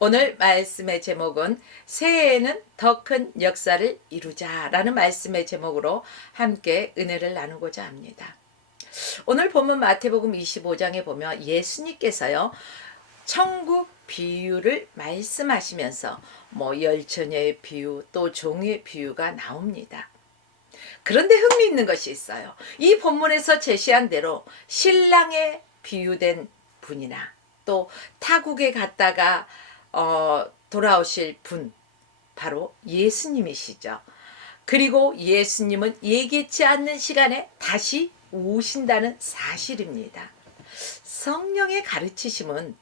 오늘 말씀의 제목은 새해에는 더 큰 역사를 이루자라는 말씀의 제목으로 함께 은혜를 나누고자 합니다. 오늘 본문 마태복음 25장에 보면 예수님께서요, 천국 비유를 말씀하시면서 열처녀의 비유, 또 종의 비유가 나옵니다. 그런데 흥미있는 것이 있어요. 이 본문에서 제시한 대로 신랑에 비유된 분이나 또 타국에 갔다가 돌아오실 분, 바로 예수님이시죠. 그리고 예수님은 예기치 않는 시간에 다시 오신다는 사실입니다. 성령의 가르치심은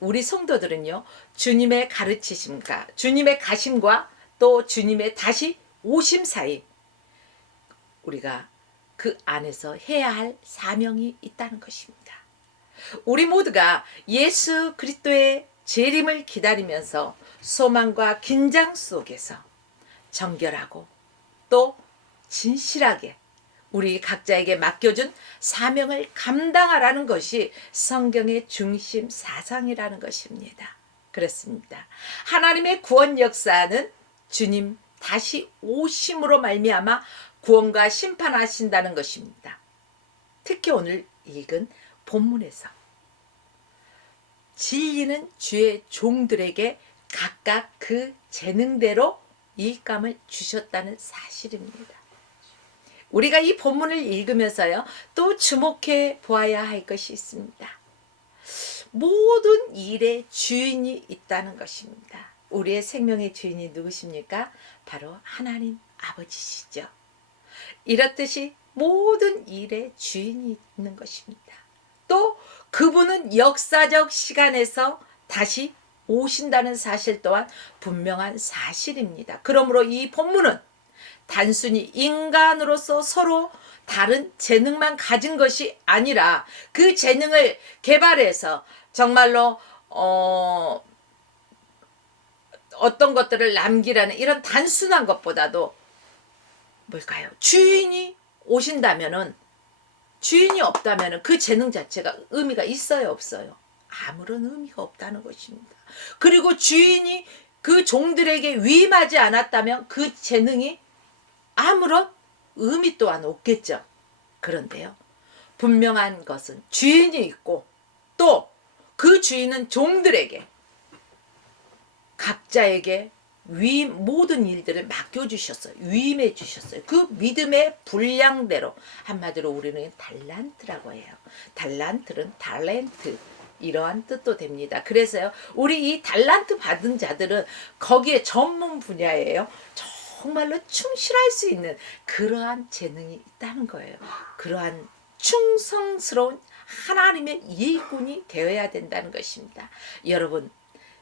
우리 성도들은요, 주님의 가르치심과 주님의 가심과 또 주님의 다시 오심 사이 우리가 그 안에서 해야 할 사명이 있다는 것입니다. 우리 모두가 예수 그리스도의 재림을 기다리면서 소망과 긴장 속에서 정결하고 또 진실하게 우리 각자에게 맡겨준 사명을 감당하라는 것이 성경의 중심 사상이라는 것입니다. 그렇습니다. 하나님의 구원 역사는 주님 다시 오심으로 말미암아 구원과 심판하신다는 것입니다. 특히 오늘 읽은 본문에서 진리는 주의 종들에게 각각 그 재능대로 일감을 주셨다는 사실입니다. 우리가 이 본문을 읽으면서요, 또 주목해 보아야 할 것이 있습니다. 모든 일의 주인이 있다는 것입니다. 우리의 생명의 주인이 누구십니까? 바로 하나님 아버지시죠. 이렇듯이 모든 일의 주인이 있는 것입니다. 또 그분은 역사적 시간에서 다시 오신다는 사실 또한 분명한 사실입니다. 그러므로 이 본문은 단순히 인간으로서 서로 다른 재능만 가진 것이 아니라 그 재능을 개발해서 정말로 어떤 것들을 남기라는 이런 단순한 것보다도 뭘까요? 주인이 오신다면은, 주인이 없다면은 그 재능 자체가 의미가 있어요, 없어요? 아무런 의미가 없다는 것입니다. 그리고 주인이 그 종들에게 위임하지 않았다면 그 재능이 아무런 의미 또한 없겠죠. 그런데요, 분명한 것은 주인이 있고 또 그 주인은 종들에게 각자에게 위임, 모든 일들을 맡겨주셨어요. 위임해 주셨어요. 그 믿음의 분량대로, 한마디로 우리는 달란트라고 해요. 달란트는 탤런트, 이러한 뜻도 됩니다. 그래서요, 우리 이 달란트 받은 자들은 거기에 전문 분야예요. 정말로 충실할 수 있는 그러한 재능이 있다는 거예요. 그러한 충성스러운 하나님의 일꾼이 되어야 된다는 것입니다. 여러분,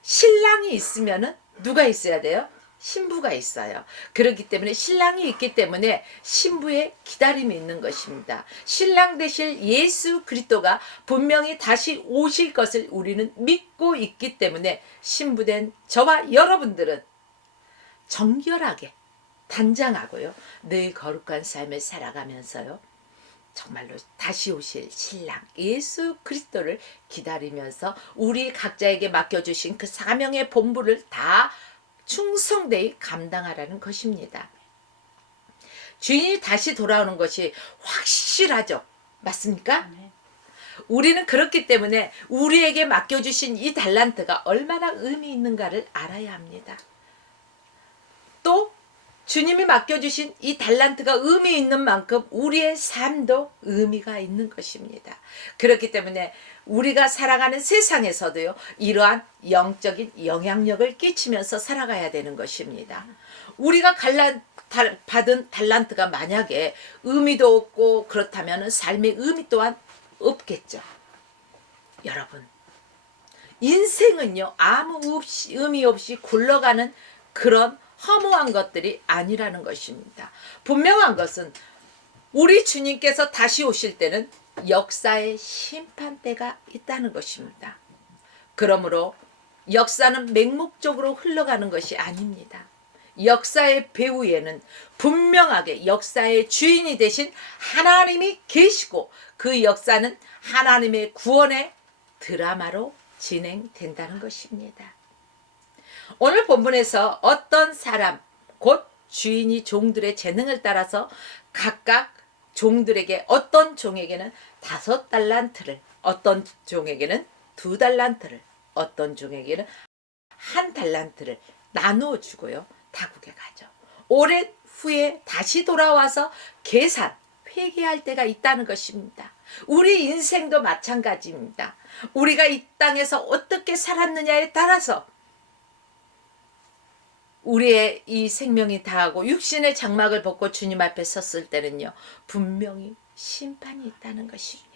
신랑이 있으면은 누가 있어야 돼요? 신부가 있어요. 그렇기 때문에 신랑이 있기 때문에 신부의 기다림이 있는 것입니다. 신랑 되실 예수 그리스도가 분명히 다시 오실 것을 우리는 믿고 있기 때문에 신부된 저와 여러분들은 정결하게 단장하고요, 늘 거룩한 삶을 살아가면서요, 정말로 다시 오실 신랑 예수 그리스도를 기다리면서 우리 각자에게 맡겨주신 그 사명의 본부를 다 충성되이 감당하라는 것입니다. 주인이 다시 돌아오는 것이 확실하죠. 맞습니까? 네. 우리는 그렇기 때문에 우리에게 맡겨주신 이 달란트가 얼마나 의미 있는가를 알아야 합니다. 또 주님이 맡겨주신 이 달란트가 의미 있는 만큼 우리의 삶도 의미가 있는 것입니다. 그렇기 때문에 우리가 살아가는 세상에서도요, 이러한 영적인 영향력을 끼치면서 살아가야 되는 것입니다. 우리가 받은 달란트가 만약에 의미도 없고 그렇다면 삶의 의미 또한 없겠죠. 여러분, 인생은요, 아무 의미 없이 굴러가는 그런 허무한 것들이 아니라는 것입니다. 분명한 것은 우리 주님께서 다시 오실 때는 역사의 심판대가 있다는 것입니다. 그러므로 역사는 맹목적으로 흘러가는 것이 아닙니다. 역사의 배후에는 분명하게 역사의 주인이 되신 하나님이 계시고 그 역사는 하나님의 구원의 드라마로 진행된다는 것입니다. 오늘 본문에서 어떤 사람 곧 주인이 종들의 재능을 따라서 각각 종들에게 어떤 종에게는 5달란트를, 어떤 종에게는 2달란트를, 어떤 종에게는 1달란트를 나누어 주고요. 타국에 가죠. 오랜 후에 다시 돌아와서 계산, 회개할 때가 있다는 것입니다. 우리 인생도 마찬가지입니다. 우리가 이 땅에서 어떻게 살았느냐에 따라서 우리의 이 생명이 다하고 육신의 장막을 벗고 주님 앞에 섰을 때는요, 분명히 심판이 있다는 것입니다.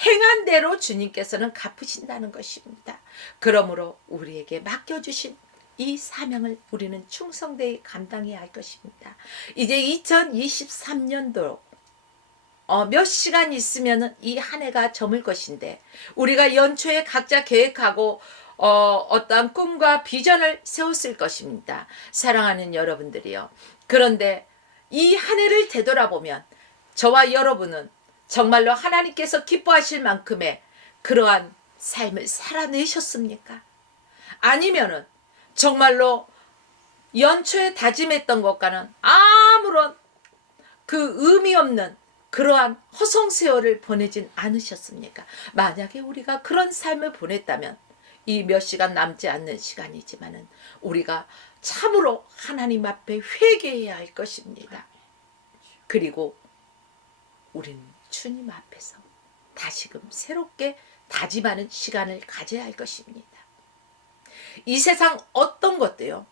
행한 대로 주님께서는 갚으신다는 것입니다. 그러므로 우리에게 맡겨주신 이 사명을 우리는 충성되이 감당해야 할 것입니다. 이제 2023년도 몇 시간 있으면 이 한 해가 저물 것인데 우리가 연초에 각자 계획하고 어떠한 꿈과 비전을 세웠을 것입니다. 사랑하는 여러분들이요. 그런데 이 한 해를 되돌아보면 저와 여러분은 정말로 하나님께서 기뻐하실 만큼의 그러한 삶을 살아내셨습니까? 아니면은 정말로 연초에 다짐했던 것과는 아무런 그 의미 없는 그러한 허송세월을 보내진 않으셨습니까? 만약에 우리가 그런 삶을 보냈다면 이 몇 시간 남지 않는 시간이지만은 우리가 참으로 하나님 앞에 회개해야 할 것입니다. 그리고 우리는 주님 앞에서 다시금 새롭게 다짐하는 시간을 가져야 할 것입니다. 이 세상 어떤 것도요,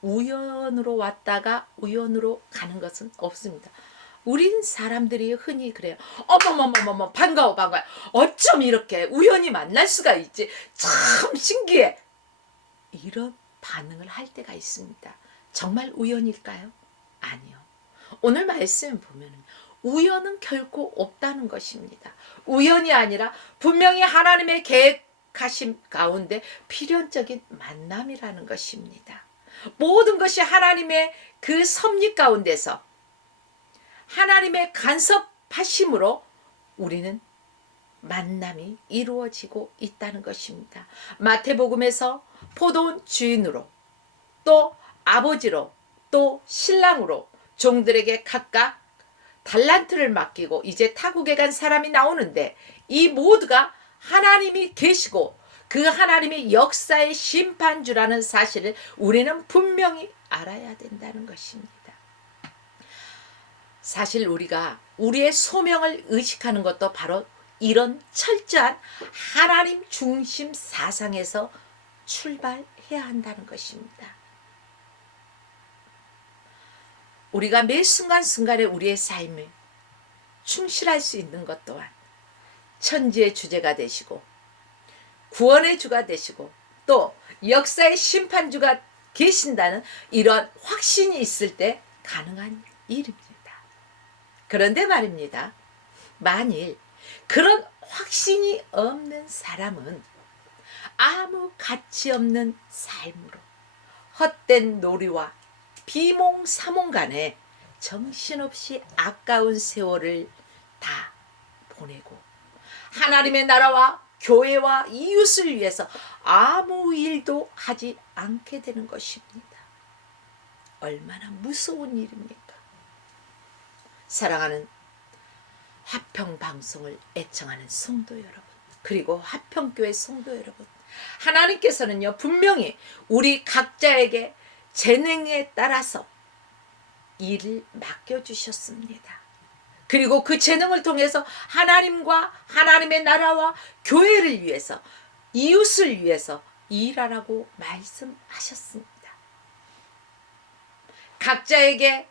우연으로 왔다가 우연으로 가는 것은 없습니다. 우린 사람들이 흔히 그래요. 어머머머머머, 반가워. 어쩜 이렇게 우연히 만날 수가 있지? 참 신기해. 이런 반응을 할 때가 있습니다. 정말 우연일까요? 아니요. 오늘 말씀 보면 우연은 결코 없다는 것입니다. 우연이 아니라 분명히 하나님의 계획하심 가운데 필연적인 만남이라는 것입니다. 모든 것이 하나님의 그 섭리 가운데서 하나님의 간섭하심으로 우리는 만남이 이루어지고 있다는 것입니다. 마태복음에서 포도원 주인으로 또 아버지로 또 신랑으로 종들에게 각각 달란트를 맡기고 이제 타국에 간 사람이 나오는데 이 모두가 하나님이 계시고 그 하나님의 역사의 심판주라는 사실을 우리는 분명히 알아야 된다는 것입니다. 사실 우리가 우리의 소명을 의식하는 것도 바로 이런 철저한 하나님 중심 사상에서 출발해야 한다는 것입니다. 우리가 매 순간순간에 우리의 삶에 충실할 수 있는 것 또한 천지의 주제가 되시고 구원의 주가 되시고 또 역사의 심판주가 계신다는 이런 확신이 있을 때 가능한 일입니다. 그런데 말입니다. 만일 그런 확신이 없는 사람은 아무 가치 없는 삶으로 헛된 놀이와 비몽사몽간에 정신없이 아까운 세월을 다 보내고 하나님의 나라와 교회와 이웃을 위해서 아무 일도 하지 않게 되는 것입니다. 얼마나 무서운 일입니까? 사랑하는 화평방송을 애청하는 성도 여러분, 그리고 화평교회 성도 여러분, 하나님께서는요 분명히 우리 각자에게 재능에 따라서 일을 맡겨주셨습니다. 그리고 그 재능을 통해서 하나님과 하나님의 나라와 교회를 위해서 이웃을 위해서 일하라고 말씀하셨습니다. 각자에게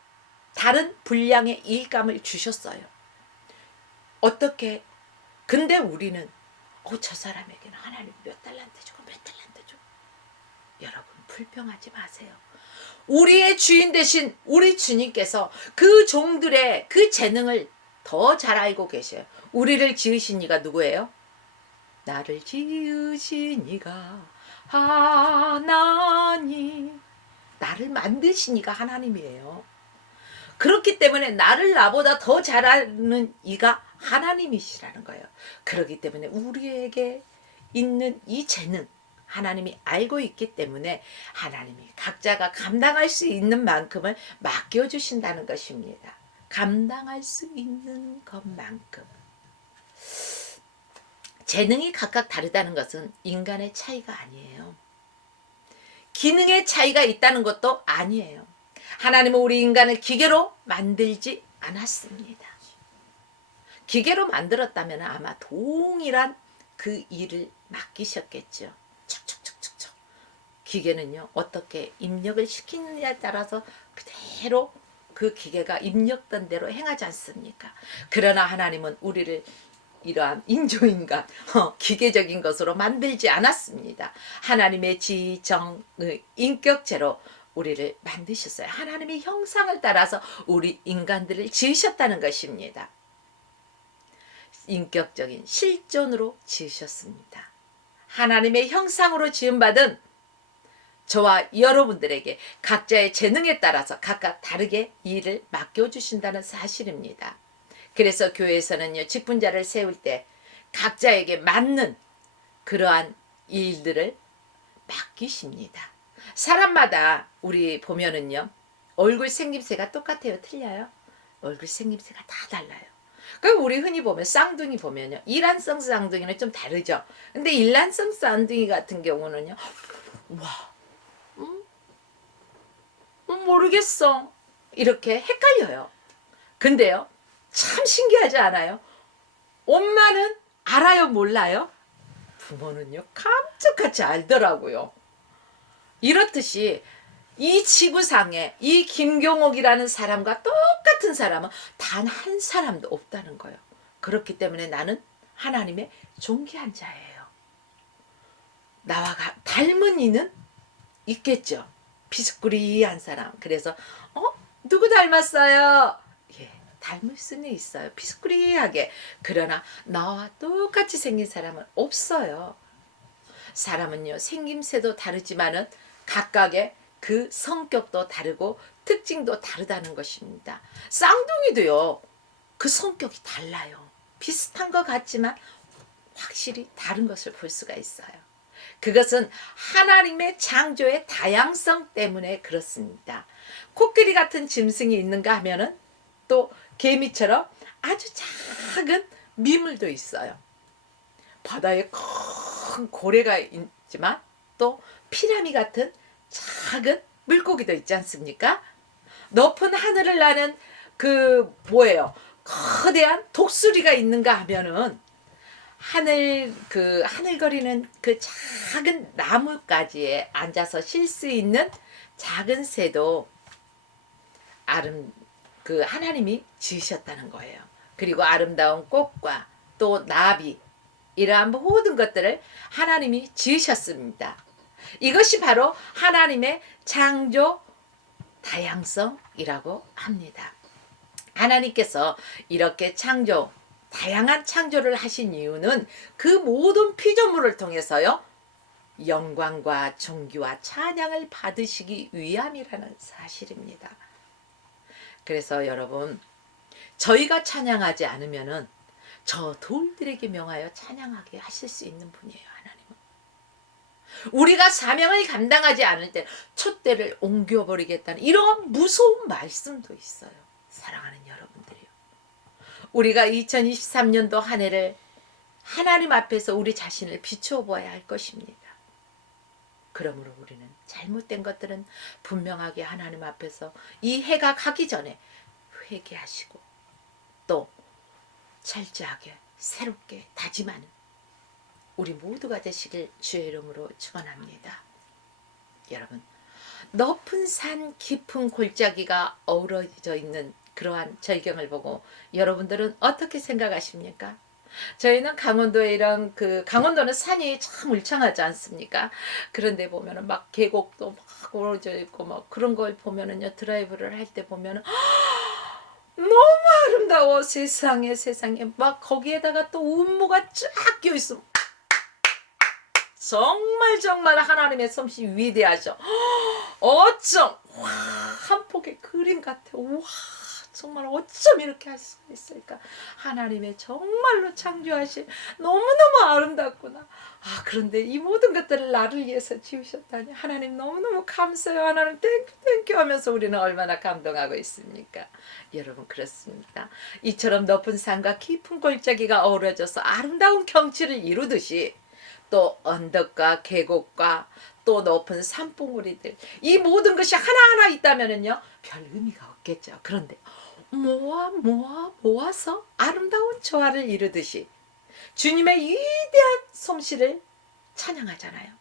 다른 분량의 일감을 주셨어요. 어떻게? 근데 우리는 저 사람에게는 하나님 몇 달란트 주고 몇 달란트 주고. 여러분 불평하지 마세요. 우리의 주인 되신 우리 주님께서 그 종들의 그 재능을 더 잘 알고 계셔요. 우리를 지으신 이가 누구예요? 나를 지으신 이가 하나님, 나를 만드신 이가 하나님이에요. 그렇기 때문에 나를 나보다 더 잘하는 이가 하나님이시라는 거예요. 그렇기 때문에 우리에게 있는 이 재능 하나님이 알고 있기 때문에 하나님이 각자가 감당할 수 있는 만큼을 맡겨주신다는 것입니다. 감당할 수 있는 것만큼. 재능이 각각 다르다는 것은 인간의 차이가 아니에요. 기능의 차이가 있다는 것도 아니에요. 하나님은 우리 인간을 기계로 만들지 않았습니다. 기계로 만들었다면 아마 동일한 그 일을 맡기셨겠죠. 척척척척척. 기계는요, 어떻게 입력을 시키느냐에 따라서 그대로 그 기계가 입력된 대로 행하지 않습니까? 그러나 하나님은 우리를 이러한 인조인간, 기계적인 것으로 만들지 않았습니다. 하나님의 지정의 인격체로 우리를 만드셨어요. 하나님의 형상을 따라서 우리 인간들을 지으셨다는 것입니다. 인격적인 실존으로 지으셨습니다. 하나님의 형상으로 지음받은 저와 여러분들에게 각자의 재능에 따라서 각각 다르게 일을 맡겨주신다는 사실입니다. 그래서 교회에서는요, 직분자를 세울 때 각자에게 맞는 그러한 일들을 맡기십니다. 사람마다 우리 보면은요, 얼굴 생김새가 똑같아요? 틀려요? 얼굴 생김새가 다 달라요. 그럼 우리 흔히 보면 쌍둥이 보면요, 일란성 쌍둥이는 좀 다르죠. 근데 일란성 쌍둥이 같은 경우는요, 와, 모르겠어. 이렇게 헷갈려요. 근데요, 참 신기하지 않아요? 엄마는 알아요, 몰라요? 부모는요, 깜짝같이 알더라고요. 이렇듯이 이 지구상에 이 김경옥이라는 사람과 똑같은 사람은 단 한 사람도 없다는 거예요. 그렇기 때문에 나는 하나님의 존귀한 자예요. 나와 닮은 이는 있겠죠. 비스꾸리한 사람. 그래서 누구 닮았어요? 예, 닮을 수는 있어요. 비스꾸리하게. 그러나 나와 똑같이 생긴 사람은 없어요. 사람은요, 생김새도 다르지만은 각각의 그 성격도 다르고 특징도 다르다는 것입니다. 쌍둥이도요, 그 성격이 달라요. 비슷한 것 같지만 확실히 다른 것을 볼 수가 있어요. 그것은 하나님의 창조의 다양성 때문에 그렇습니다. 코끼리 같은 짐승이 있는가 하면은 또 개미처럼 아주 작은 미물도 있어요. 바다에 큰 고래가 있지만 또 피라미 같은 작은 물고기도 있지 않습니까? 높은 하늘을 나는 그 뭐예요? 거대한 독수리가 있는가 하면은 하늘거리는 그 작은 나뭇가지에 앉아서 쉴 수 있는 작은 새도 하나님이 지으셨다는 거예요. 그리고 아름다운 꽃과 또 나비, 이러한 모든 것들을 하나님이 지으셨습니다. 이것이 바로 하나님의 창조 다양성이라고 합니다. 하나님께서 이렇게 다양한 창조를 하신 이유는 그 모든 피조물을 통해서요, 영광과 존귀와 찬양을 받으시기 위함이라는 사실입니다. 그래서 여러분, 저희가 찬양하지 않으면은 저 돌들에게 명하여 찬양하게 하실 수 있는 분이에요, 하나님은. 우리가 사명을 감당하지 않을 때 촛대를 옮겨버리겠다는 이런 무서운 말씀도 있어요. 사랑하는 여러분들이요. 우리가 2023년도 한 해를 하나님 앞에서 우리 자신을 비추어 보아야 할 것입니다. 그러므로 우리는 잘못된 것들은 분명하게 하나님 앞에서 이 해가 가기 전에 회개하시고 또 철저하게 새롭게 다짐하는 우리 모두가 되시길 주의 이름으로 축원합니다. 여러분, 높은 산 깊은 골짜기가 어우러져 있는 그러한 절경을 보고 여러분들은 어떻게 생각하십니까? 저희는 강원도에 강원도는 산이 참 울창하지 않습니까? 그런데 보면은 막 계곡도 막 오러져 있고 막 그런 걸 보면은요, 드라이브를 할 때 보면은 너무 아름다워. 세상에 막 거기에다가 또 운무가 쫙 껴있어. 정말 하나님의 솜씨 위대하셔. 어쩜 한 폭의 그림 같아. 와, 정말 어쩜 이렇게 할 수가 있을까. 하나님의 정말로 창조하신 너무너무 아름답구나. 그런데 이 모든 것들을 나를 위해서 지으셨다니 하나님 너무너무 감사해요. 하나님 땡큐 하면서 우리는 얼마나 감동하고 있습니까. 여러분, 그렇습니다. 이처럼 높은 산과 깊은 골짜기가 어우러져서 아름다운 경치를 이루듯이 또 언덕과 계곡과 또 높은 산봉우리들, 이 모든 것이 하나하나 있다면은요 별 의미가 없겠죠. 그런데 모아서 아름다운 조화를 이루듯이 주님의 위대한 솜씨를 찬양하잖아요.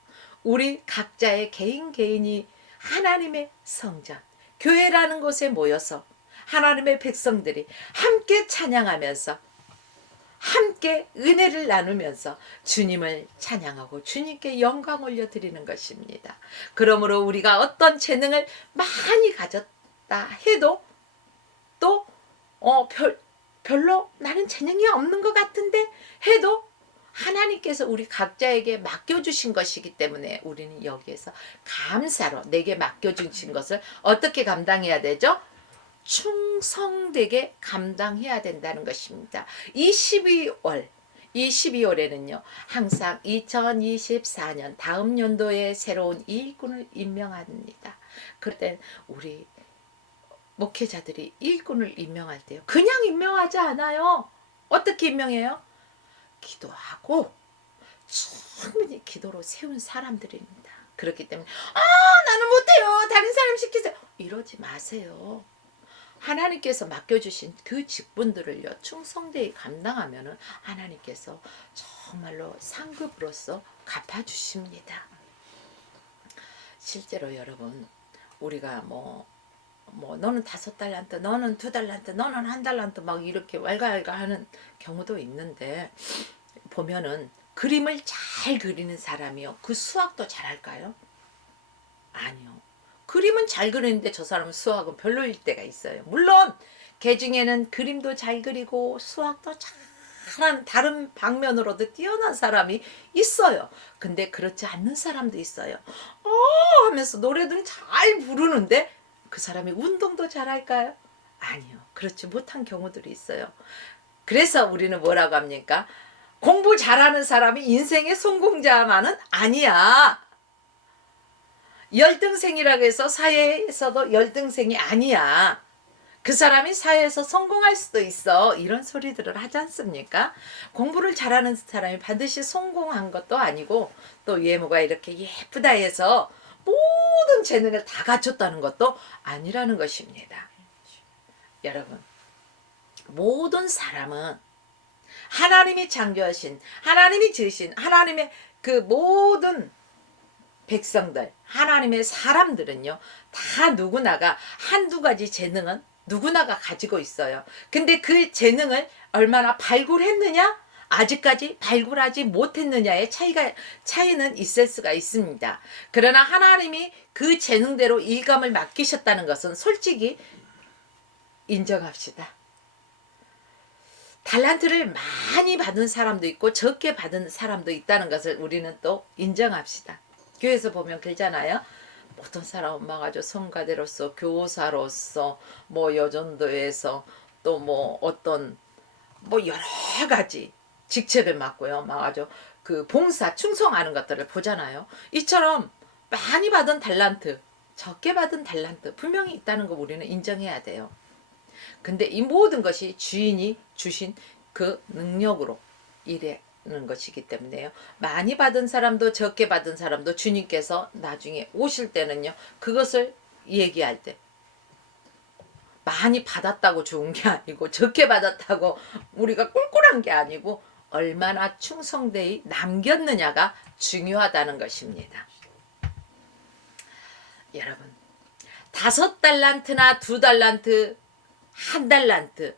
우리 각자의 개인이 하나님의 성전, 교회라는 곳에 모여서 하나님의 백성들이 함께 찬양하면서 함께 은혜를 나누면서 주님을 찬양하고 주님께 영광 올려드리는 것입니다. 그러므로 우리가 어떤 재능을 많이 가졌다 해도 또 별로 나는 재능이 없는 것 같은데 해도 하나님께서 우리 각자에게 맡겨주신 것이기 때문에 우리는 여기에서 감사로 내게 맡겨주신 것을 어떻게 감당해야 되죠? 충성되게 감당해야 된다는 것입니다. 이 12월에는요 항상 2024년 다음 연도에 새로운 일꾼을 임명합니다. 그때 우리 목회자들이 일꾼을 임명할 때요 그냥 임명하지 않아요. 어떻게 임명해요? 기도하고 충분히 기도로 세운 사람들입니다. 그렇기 때문에 나는 못해요, 다른 사람 시키세요, 이러지 마세요. 하나님께서 맡겨주신 그 직분들을요 충성되이 감당하면은 하나님께서 정말로 상급으로서 갚아주십니다. 실제로 여러분, 우리가 너는 5달란트, 너는 2달란트, 너는 1달란트 막 이렇게 왈가왈가 하는 경우도 있는데 보면은 그림을 잘 그리는 사람이요 그 수학도 잘할까요? 아니요. 그림은 잘 그리는데 저 사람은 수학은 별로일 때가 있어요. 물론 개 중에는 그림도 잘 그리고 수학도 잘하는 다른 방면으로도 뛰어난 사람이 있어요. 근데 그렇지 않는 사람도 있어요. 하면서 노래도 잘 부르는데 그 사람이 운동도 잘할까요? 아니요. 그렇지 못한 경우들이 있어요. 그래서 우리는 뭐라고 합니까? 공부 잘하는 사람이 인생의 성공자만은 아니야. 열등생이라고 해서 사회에서도 열등생이 아니야. 그 사람이 사회에서 성공할 수도 있어. 이런 소리들을 하지 않습니까? 공부를 잘하는 사람이 반드시 성공한 것도 아니고 또 외모가 이렇게 예쁘다 해서 모든 재능을 다 갖췄다는 것도 아니라는 것입니다. 여러분, 모든 사람은 하나님이 창조하신, 하나님이 지으신, 하나님의 그 모든 백성들, 하나님의 사람들은요 다 누구나가 한두 가지 재능은 누구나가 가지고 있어요. 근데 그 재능을 얼마나 발굴했느냐, 아직까지 발굴하지 못했느냐의 차이는 있을 수가 있습니다. 그러나 하나님이 그 재능대로 일감을 맡기셨다는 것은 솔직히 인정합시다. 달란트를 많이 받은 사람도 있고 적게 받은 사람도 있다는 것을 우리는 또 인정합시다. 교회에서 보면 그러잖아요. 어떤 사람은 막 아주 성가대로서, 교사로서, 여전도에서 또 어떤 여러 가지 직책을 맡고요. 막 아주 그 봉사, 충성하는 것들을 보잖아요. 이처럼 많이 받은 달란트, 적게 받은 달란트 분명히 있다는 거 우리는 인정해야 돼요. 근데 이 모든 것이 주인이 주신 그 능력으로 일하는 것이기 때문에요. 많이 받은 사람도 적게 받은 사람도 주님께서 나중에 오실 때는요. 그것을 얘기할 때 많이 받았다고 좋은 게 아니고 적게 받았다고 우리가 꿀꿀한 게 아니고 얼마나 충성되이 남겼느냐가 중요하다는 것입니다. 여러분, 5달란트나 2달란트, 1달란트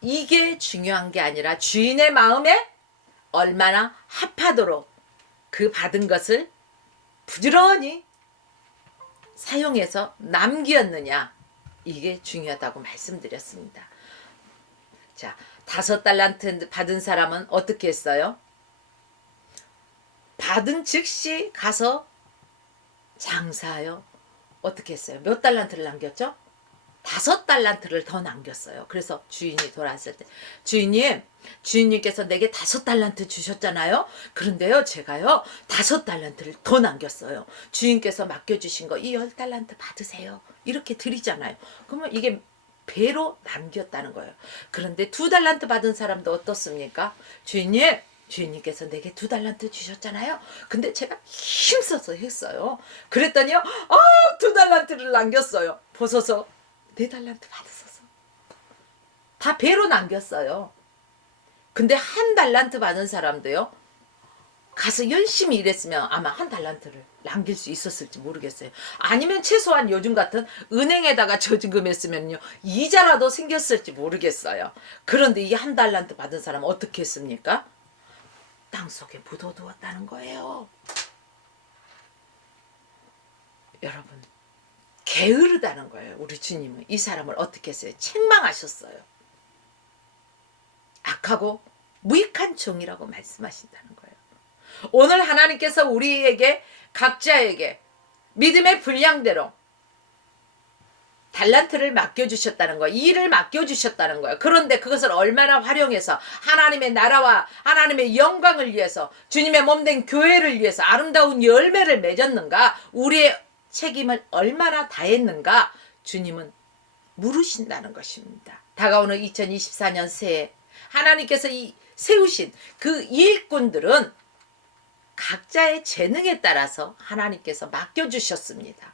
이게 중요한 게 아니라 주인의 마음에 얼마나 합하도록 그 받은 것을 부지런히 사용해서 남겼느냐, 이게 중요하다고 말씀드렸습니다. 자, 5달란트 받은 사람은 어떻게 했어요? 받은 즉시 가서 장사하여 어떻게 했어요? 몇 달란트를 남겼죠? 5달란트를 더 남겼어요. 그래서 주인이 돌아왔을 때, 주인님께서 내게 5달란트 주셨잖아요. 그런데요, 제가요 5달란트를 더 남겼어요. 주인께서 맡겨주신 거 이 10달란트 받으세요. 이렇게 드리잖아요. 그러면 이게 배로 남겼다는 거예요. 그런데 2달란트 받은 사람도 어떻습니까? 주인님께서 내게 2달란트 주셨잖아요. 근데 제가 힘써서 했어요. 그랬더니요, 2달란트를 남겼어요. 보소서 4달란트 받았어서 다 배로 남겼어요. 근데 1달란트 받은 사람도요, 가서 열심히 일했으면 아마 1달란트를 남길 수 있었을지 모르겠어요. 아니면 최소한 요즘 같은 은행에다가 저금했으면요 이자라도 생겼을지 모르겠어요. 그런데 이 1달란트 받은 사람은 어떻게 했습니까? 땅속에 묻어두었다는 거예요. 여러분, 게으르다는 거예요. 우리 주님은 이 사람을 어떻게 했어요? 책망하셨어요. 악하고 무익한 종이라고 말씀하신다는 거예요. 오늘 하나님께서 우리에게 각자에게 믿음의 분량대로 달란트를 맡겨주셨다는 거예요. 일을 맡겨주셨다는 거예요. 그런데 그것을 얼마나 활용해서 하나님의 나라와 하나님의 영광을 위해서, 주님의 몸된 교회를 위해서 아름다운 열매를 맺었는가, 우리의 책임을 얼마나 다했는가 주님은 물으신다는 것입니다. 다가오는 2024년 새해 하나님께서 세우신 그 일꾼들은 각자의 재능에 따라서 하나님께서 맡겨주셨습니다.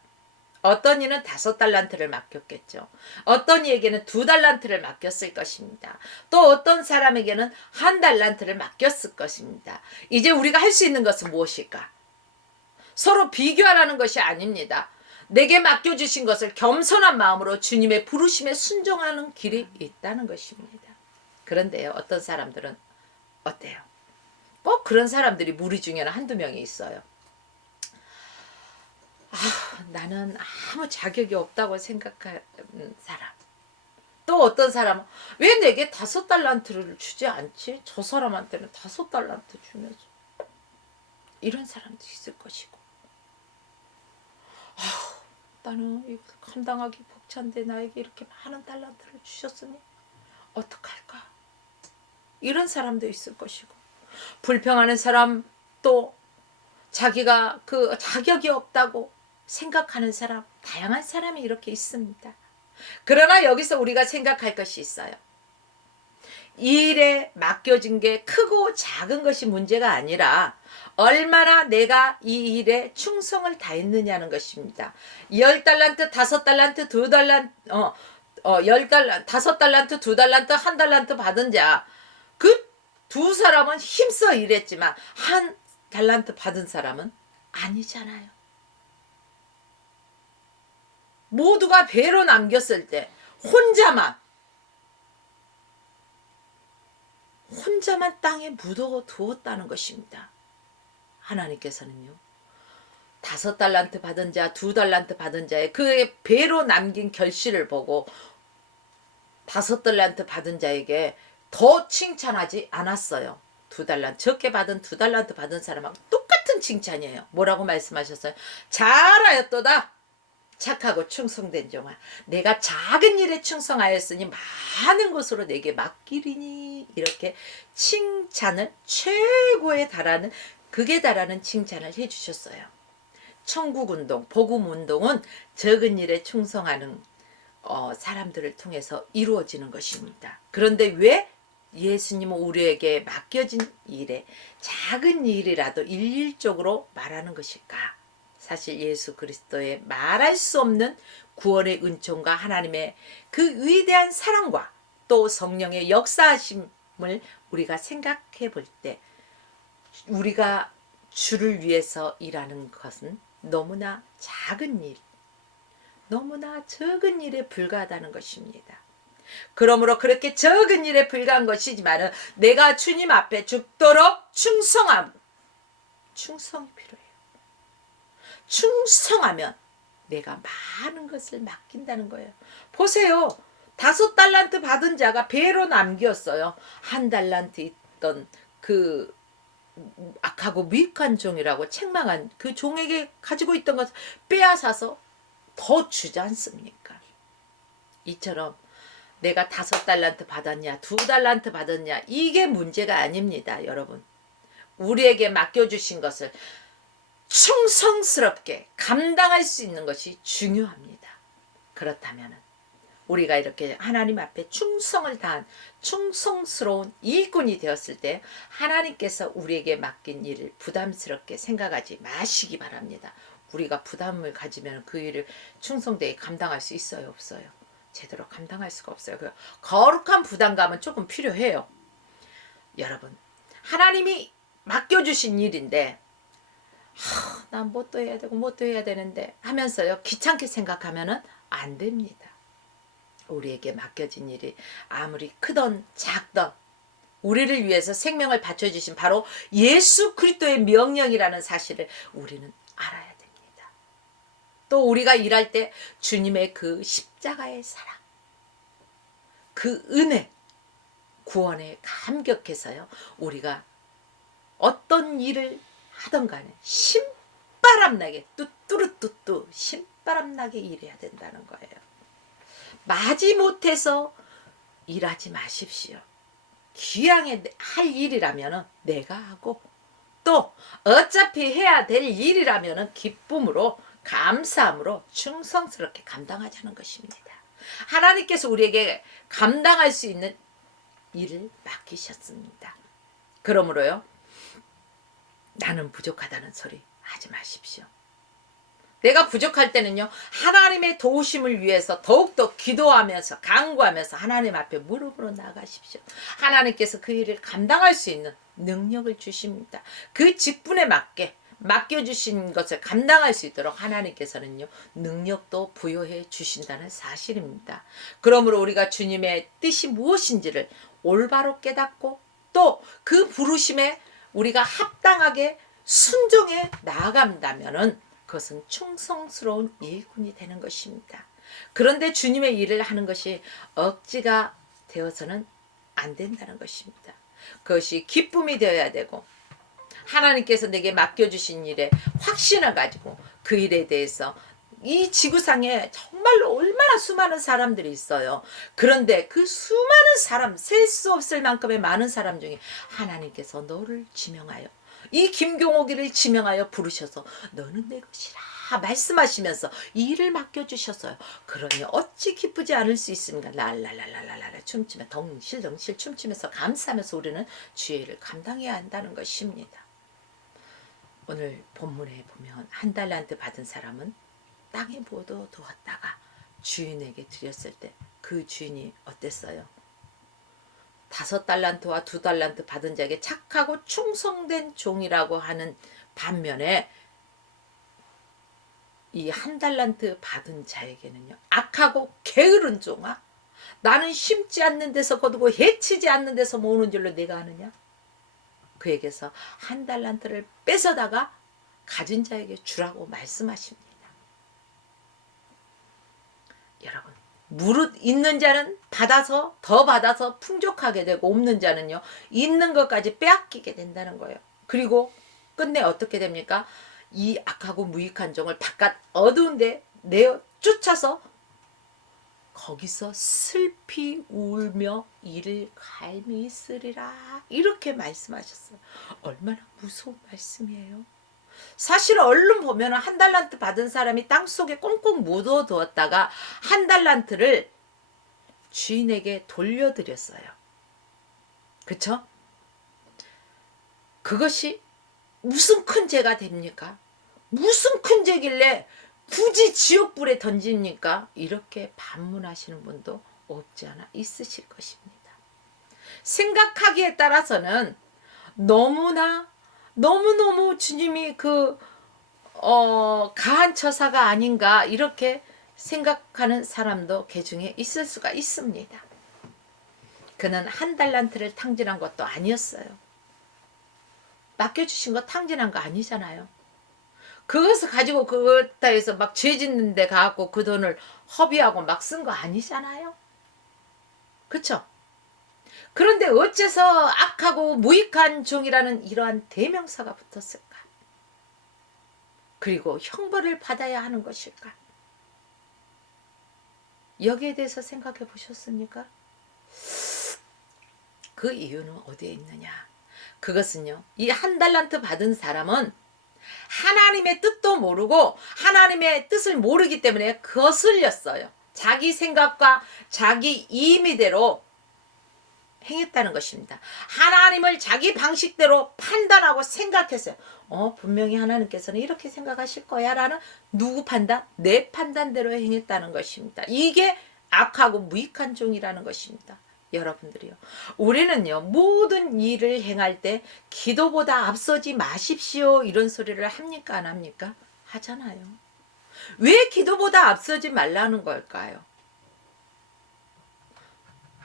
어떤 이는 5달란트를 맡겼겠죠. 어떤 이에게는 2달란트를 맡겼을 것입니다. 또 어떤 사람에게는 1달란트를 맡겼을 것입니다. 이제 우리가 할 수 있는 것은 무엇일까? 서로 비교하라는 것이 아닙니다. 내게 맡겨주신 것을 겸손한 마음으로 주님의 부르심에 순종하는 길이 있다는 것입니다. 그런데요, 어떤 사람들은 어때요? 꼭 그런 사람들이 무리 중에는 1-2명이 있어요. 나는 아무 자격이 없다고 생각하는 사람. 또 어떤 사람은 왜 내게 5달란트를 주지 않지? 저 사람한테는 5달란트 주면서. 이런 사람도 있을 것이고. 나는 이거 감당하기 벅찬데 나에게 이렇게 많은 달란트를 주셨으니 어떡할까? 이런 사람도 있을 것이고. 불평하는 사람, 또 자기가 그 자격이 없다고 생각하는 사람, 다양한 사람이 이렇게 있습니다. 그러나 여기서 우리가 생각할 것이 있어요. 이 일에 맡겨진 게 크고 작은 것이 문제가 아니라 얼마나 내가 이 일에 충성을 다했느냐는 것입니다. 10달란트, 5달란트, 2달란트, 10달란트, 5달란트, 2달란트, 1달란트 받은 자, 그 두 사람은 힘써 일했지만 1달란트 받은 사람은 아니잖아요. 모두가 배로 남겼을 때 혼자만 땅에 묻어두었다는 것입니다. 하나님께서는요, 5달란트 받은 자, 2달란트 받은 자의 그의 배로 남긴 결실을 보고 5달란트 받은 자에게 더 칭찬하지 않았어요. 2달란트, 적게 받은 2달란트 받은 사람하고 똑같은 칭찬이에요. 뭐라고 말씀하셨어요? 잘하였도다. 착하고 충성된 종아, 내가 작은 일에 충성하였으니 많은 것으로 내게 맡기리니. 이렇게 칭찬을, 최고에 달하는, 극에 달하는 칭찬을 해주셨어요. 천국운동, 복음운동은 적은 일에 충성하는 사람들을 통해서 이루어지는 것입니다. 그런데 왜 예수님은 우리에게 맡겨진 일에 작은 일이라도 일일적으로 말하는 것일까? 사실 예수 그리스도의 말할 수 없는 구원의 은총과 하나님의 그 위대한 사랑과 또 성령의 역사하심을 우리가 생각해 볼 때, 우리가 주를 위해서 일하는 것은 너무나 작은 일, 너무나 적은 일에 불과하다는 것입니다. 그러므로 그렇게 적은 일에 불과한 것이지만 내가 주님 앞에 죽도록 충성이 필요해요. 충성하면 내가 많은 것을 맡긴다는 거예요. 보세요. 5달란트 받은 자가 배로 남겼어요. 1달란트 있던 그 악하고 무익한 종이라고 책망한 그 종에게 가지고 있던 것을 빼앗아서 더 주지 않습니까? 이처럼 내가 5달란트 받았냐 2달란트 받았냐 이게 문제가 아닙니다. 여러분, 우리에게 맡겨주신 것을 충성스럽게 감당할 수 있는 것이 중요합니다. 그렇다면 우리가 이렇게 하나님 앞에 충성을 다한 충성스러운 일꾼이 되었을 때 하나님께서 우리에게 맡긴 일을 부담스럽게 생각하지 마시기 바랍니다. 우리가 부담을 가지면 그 일을 충성되게 감당할 수 있어요, 없어요? 제대로 감당할 수가 없어요. 그 거룩한 부담감은 조금 필요해요. 여러분, 하나님이 맡겨주신 일인데 난 뭣도 해야 되고 뭣도 해야 되는데 하면서요 귀찮게 생각하면은 안 됩니다. 우리에게 맡겨진 일이 아무리 크던 작던 우리를 위해서 생명을 바쳐주신 바로 예수 그리스도의 명령이라는 사실을 우리는 알아야 됩니다. 또 우리가 일할 때 주님의 그 십자가의 사랑, 그 은혜, 구원에 감격해서요 우리가 어떤 일을 하던 간에 신바람나게 뚜뚜루뚜뚜 신바람나게 일해야 된다는 거예요. 마지못해서 일하지 마십시오. 귀양에 할 일이라면 내가 하고 또 어차피 해야 될 일이라면 기쁨으로 감사함으로 충성스럽게 감당하자는 것입니다. 하나님께서 우리에게 감당할 수 있는 일을 맡기셨습니다. 그러므로요 나는 부족하다는 소리 하지 마십시오. 내가 부족할 때는요 하나님의 도우심을 위해서 더욱더 기도하면서 간구하면서 하나님 앞에 무릎으로 나가십시오. 하나님께서 그 일을 감당할 수 있는 능력을 주십니다. 그 직분에 맞게 맡겨주신 것을 감당할 수 있도록 하나님께서는요 능력도 부여해 주신다는 사실입니다. 그러므로 우리가 주님의 뜻이 무엇인지를 올바로 깨닫고 또 그 부르심에 우리가 합당하게 순종해 나아간다면은 그것은 충성스러운 일꾼이 되는 것입니다. 그런데 주님의 일을 하는 것이 억지가 되어서는 안 된다는 것입니다. 그것이 기쁨이 되어야 되고 하나님께서 내게 맡겨주신 일에 확신을 가지고 그 일에 대해서 이 지구상에 정말로 얼마나 수많은 사람들이 있어요. 그런데 그 수많은 사람, 셀 수 없을 만큼의 많은 사람 중에 하나님께서 너를 지명하여 이 김경옥이를 지명하여 부르셔서 너는 내 것이라 말씀하시면서 이 일을 맡겨주셨어요. 그러니 어찌 기쁘지 않을 수 있습니까? 랄랄랄랄랄라 춤추며 덩실덩실 춤추면서 감사하면서 우리는 주의 일을 감당해야 한다는 것입니다. 오늘 본문에 보면 1달란트 받은 사람은 땅에 묻어두었다가 주인에게 드렸을 때 그 주인이 어땠어요? 5달란트와 2달란트 받은 자에게 착하고 충성된 종이라고 하는 반면에 이 1달란트 받은 자에게는요 악하고 게으른 종아 나는 심지 않는 데서 거두고 해치지 않는 데서 모으는 줄로 내가 아느냐? 그에게서 1달란트를 뺏어다가 가진 자에게 주라고 말씀하십니다. 여러분, 무릇 있는 자는 받아서 더 받아서 풍족하게 되고 없는 자는요 있는 것까지 빼앗기게 된다는 거예요. 그리고 끝내 어떻게 됩니까? 이 악하고 무익한 종을 바깥 어두운 데 내어 쫓아서 거기서 슬피 울며 이를 갈미 쓰리라 이렇게 말씀하셨어요. 얼마나 무서운 말씀이에요. 사실 얼른 보면 1달란트 받은 사람이 땅속에 꽁꽁 묻어두었다가 1달란트를 주인에게 돌려드렸어요. 그쵸? 그것이 무슨 큰 죄가 됩니까? 무슨 큰 죄길래 굳이 지옥불에 던집니까? 이렇게 반문하시는 분도 없지 않아 있으실 것입니다. 생각하기에 따라서는 너무너무 주님이 가한 처사가 아닌가 이렇게 생각하는 사람도 개중에 있을 수가 있습니다. 그는 1달란트를 탕진한 것도 아니었어요. 맡겨주신 거 탕진한 거 아니잖아요. 그것을 가지고 그것다 해서 막 죄 짓는 데 가갖고 그 돈을 허비하고 막 쓴 거 아니잖아요. 그쵸? 그런데 어째서 악하고 무익한 종이라는 이러한 대명사가 붙었을까? 그리고 형벌을 받아야 하는 것일까? 여기에 대해서 생각해 보셨습니까? 그 이유는 어디에 있느냐? 그것은요, 이 한 달란트 받은 사람은 하나님의 뜻도 모르고 하나님의 뜻을 모르기 때문에 거슬렸어요. 자기 생각과 자기 임의대로 행했다는 것입니다. 하나님을 자기 방식대로 판단하고 생각했어요. 분명히 하나님께서는 이렇게 생각하실 거야 라는 누구 판단? 내 판단대로 행했다는 것입니다. 이게 악하고 무익한 종이라는 것입니다. 여러분들이요, 우리는요 모든 일을 행할 때 기도보다 앞서지 마십시오 이런 소리를 합니까 안 합니까? 하잖아요. 왜 기도보다 앞서지 말라는 걸까요?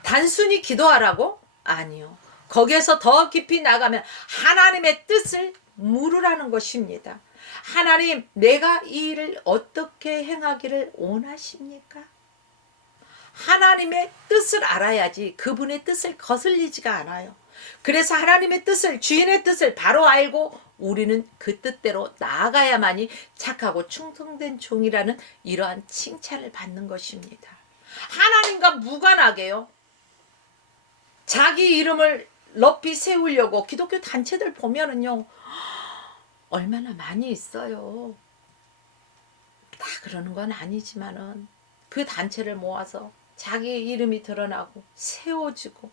단순히 기도하라고? 아니요. 거기에서 더 깊이 나가면 하나님의 뜻을 물으라는 것입니다. 하나님, 내가 이 일을 어떻게 행하기를 원하십니까? 하나님의 뜻을 알아야지 그분의 뜻을 거슬리지가 않아요. 그래서 하나님의 뜻을, 주인의 뜻을 바로 알고 우리는 그 뜻대로 나아가야만이 착하고 충성된 종이라는 이러한 칭찬을 받는 것입니다. 하나님과 무관하게요, 자기 이름을 높이 세우려고 기독교 단체들 보면은요 얼마나 많이 있어요. 다 그러는 건 아니지만은 그 단체를 모아서 자기 이름이 드러나고 세워지고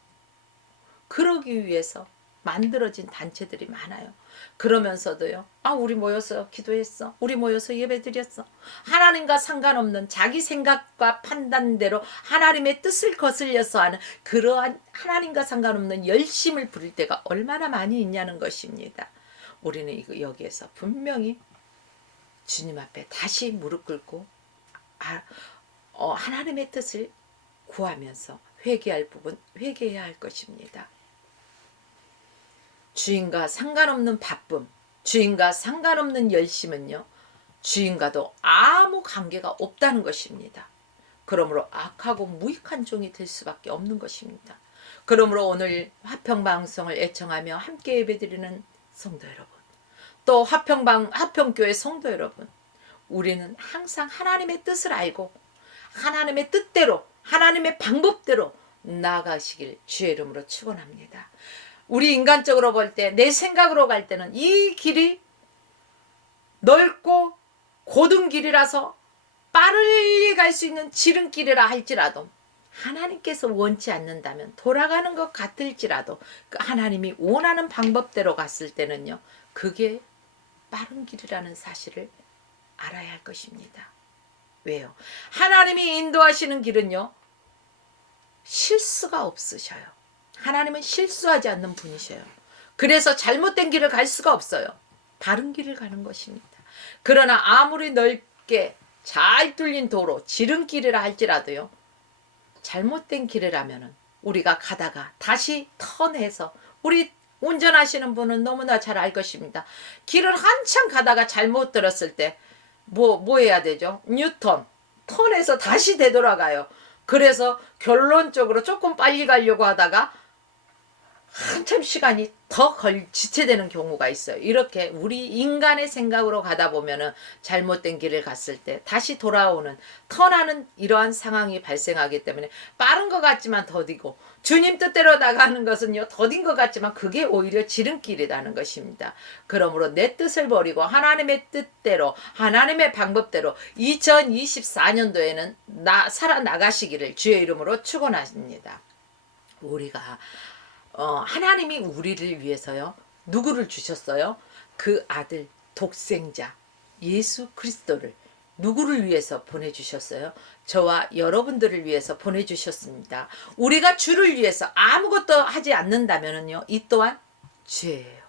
그러기 위해서 만들어진 단체들이 많아요. 그러면서도요, 우리 모여서 기도했어, 우리 모여서 예배드렸어, 하나님과 상관없는 자기 생각과 판단대로 하나님의 뜻을 거슬려서 하는 그러한 하나님과 상관없는 열심을 부릴 때가 얼마나 많이 있냐는 것입니다. 우리는 여기에서 분명히 주님 앞에 다시 무릎 꿇고 하나님의 뜻을 구하면서 회개할 부분 회개해야 할 것입니다. 주인과 상관없는 바쁨, 주인과 상관없는 열심은요, 주인과도 아무 관계가 없다는 것입니다. 그러므로 악하고 무익한 종이 될 수밖에 없는 것입니다. 그러므로 오늘 화평방송을 애청하며 함께 예배드리는 성도 여러분, 또 화평교회 성도 여러분, 우리는 항상 하나님의 뜻을 알고 하나님의 뜻대로, 하나님의 방법대로 나아가시길 주의 이름으로 축원합니다. 우리 인간적으로 볼 때, 내 생각으로 갈 때는 이 길이 넓고 곧은 길이라서 빠르게 갈 수 있는 지름길이라 할지라도 하나님께서 원치 않는다면, 돌아가는 것 같을지라도 하나님이 원하는 방법대로 갔을 때는요, 그게 빠른 길이라는 사실을 알아야 할 것입니다. 왜요? 하나님이 인도하시는 길은요, 실수가 없으셔요. 하나님은 실수하지 않는 분이셔요. 그래서 잘못된 길을 갈 수가 없어요. 바른 길을 가는 것입니다. 그러나 아무리 넓게 잘 뚫린 도로, 지름길이라 할지라도요, 잘못된 길이라면은 우리가 가다가 다시 턴해서, 우리 운전하시는 분은 너무나 잘 알 것입니다. 길을 한참 가다가 잘못 들었을 때 뭐 해야 되죠? 뉴턴, 턴해서 다시 되돌아가요. 그래서 결론적으로 조금 빨리 가려고 하다가 한참 시간이 더 지체되는 경우가 있어요. 이렇게 우리 인간의 생각으로 가다 보면은 잘못된 길을 갔을 때 다시 돌아오는, 턴하는 이러한 상황이 발생하기 때문에 빠른 것 같지만 더디고, 주님 뜻대로 나가는 것은요 더딘 것 같지만 그게 오히려 지름길이라는 것입니다. 그러므로 내 뜻을 버리고 하나님의 뜻대로, 하나님의 방법대로 2024년도에는 살아나가시기를 주의 이름으로 축원합니다. 우리가 하나님이 우리를 위해서요, 누구를 주셨어요? 그 아들 독생자 예수 그리스도를 누구를 위해서 보내주셨어요? 저와 여러분들을 위해서 보내주셨습니다. 우리가 주를 위해서 아무것도 하지 않는다면요, 이 또한 죄예요.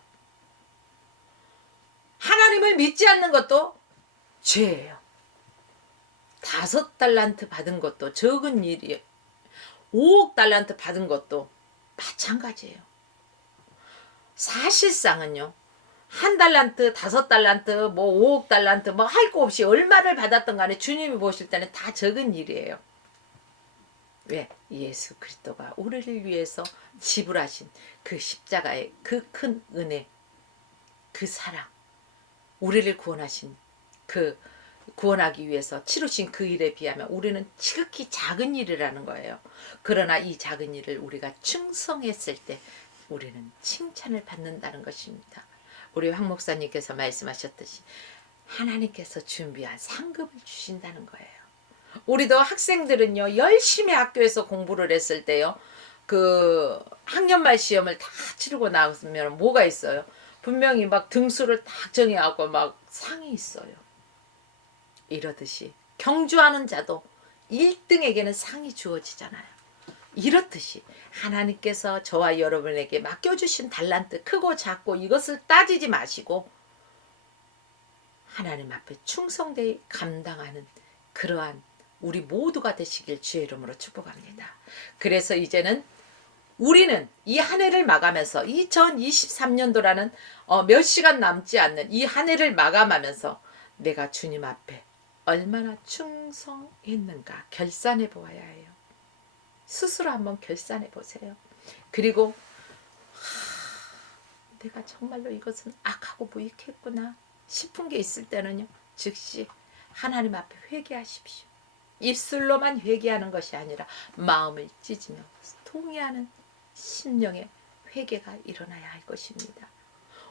하나님을 믿지 않는 것도 죄예요. 5달란트 받은 것도 적은 일이에요. 5억 달란트 받은 것도 마찬가지예요. 사실상은요, 1달란트, 5달란트, 5억 달란트, 할 거 없이 얼마를 받았던 간에 주님이 보실 때는 다 적은 일이에요. 왜? 예수 그리스도가 우리를 위해서 지불하신 그 십자가의 그 큰 은혜, 그 사랑, 우리를 구원하신 그 구원하기 위해서 치르신 그 일에 비하면 우리는 지극히 작은 일이라는 거예요. 그러나 이 작은 일을 우리가 충성했을 때 우리는 칭찬을 받는다는 것입니다. 우리 황 목사님께서 말씀하셨듯이 하나님께서 준비한 상급을 주신다는 거예요. 우리도 학생들은요, 열심히 학교에서 공부를 했을 때요, 그 학년말 시험을 다 치르고 나면 뭐가 있어요? 분명히 막 등수를 딱 정해하고 막 상이 있어요. 이러듯이 경주하는 자도 1등에게는 상이 주어지잖아요. 이렇듯이 하나님께서 저와 여러분에게 맡겨주신 달란트, 크고 작고 이것을 따지지 마시고 하나님 앞에 충성되이 감당하는 그러한 우리 모두가 되시길 주의 이름으로 축복합니다. 그래서 이제는 우리는 이 한 해를 마감해서 2023년도라는 몇 시간 남지 않는 이 한 해를 마감하면서 내가 주님 앞에 얼마나 충성했는가 결산해 보아야 해요. 스스로 한번 결산해 보세요. 그리고 내가 정말로 이것은 악하고 무익했구나 싶은 게 있을 때는요, 즉시 하나님 앞에 회개하십시오. 입술로만 회개하는 것이 아니라 마음을 찢으며 통회하는 심령의 회개가 일어나야 할 것입니다.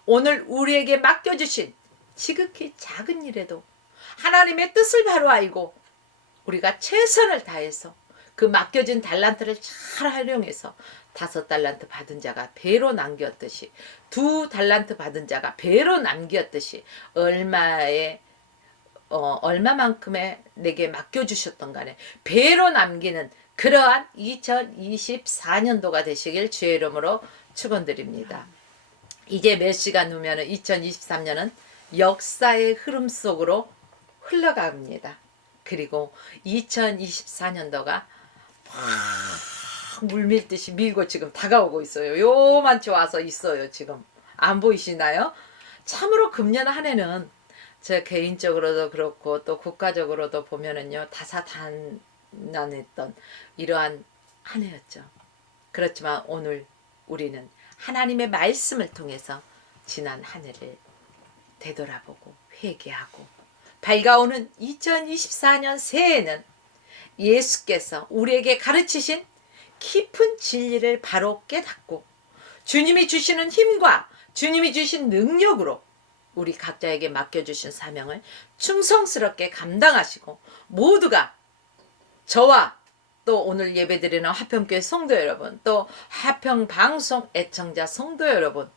오늘 우리에게 맡겨주신 지극히 작은 일에도 하나님의 뜻을 바로 알고 우리가 최선을 다해서 그 맡겨진 달란트를 잘 활용해서 5달란트 받은 자가 배로 남겼듯이 2달란트 받은 자가 배로 남겼듯이 얼마만큼의 내게 맡겨주셨던 간에 배로 남기는 그러한 2024년도가 되시길 주의 이름으로 축원드립니다. 이제 몇 시간 후면 2023년은 역사의 흐름 속으로 흘러갑니다. 그리고 2024년도가 물밀듯이 밀고 지금 다가오고 있어요. 요만치 와서 있어요. 지금 안 보이시나요? 참으로 금년 한 해는 제 개인적으로도 그렇고 또 국가적으로도 보면은요, 다사다난했던 이러한 한 해였죠. 그렇지만 오늘 우리는 하나님의 말씀을 통해서 지난 한 해를 되돌아보고 회개하고 밝아오는 2024년 새해에는 예수께서 우리에게 가르치신 깊은 진리를 바로 깨닫고 주님이 주시는 힘과 주님이 주신 능력으로 우리 각자에게 맡겨주신 사명을 충성스럽게 감당하시고 모두가 저와 또 오늘 예배드리는 화평교회 성도 여러분, 또 화평방송 애청자 성도 여러분,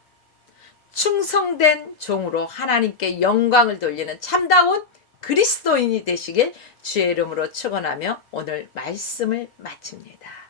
충성된 종으로 하나님께 영광을 돌리는 참다운 그리스도인이 되시길 주의 이름으로 축원하며 오늘 말씀을 마칩니다.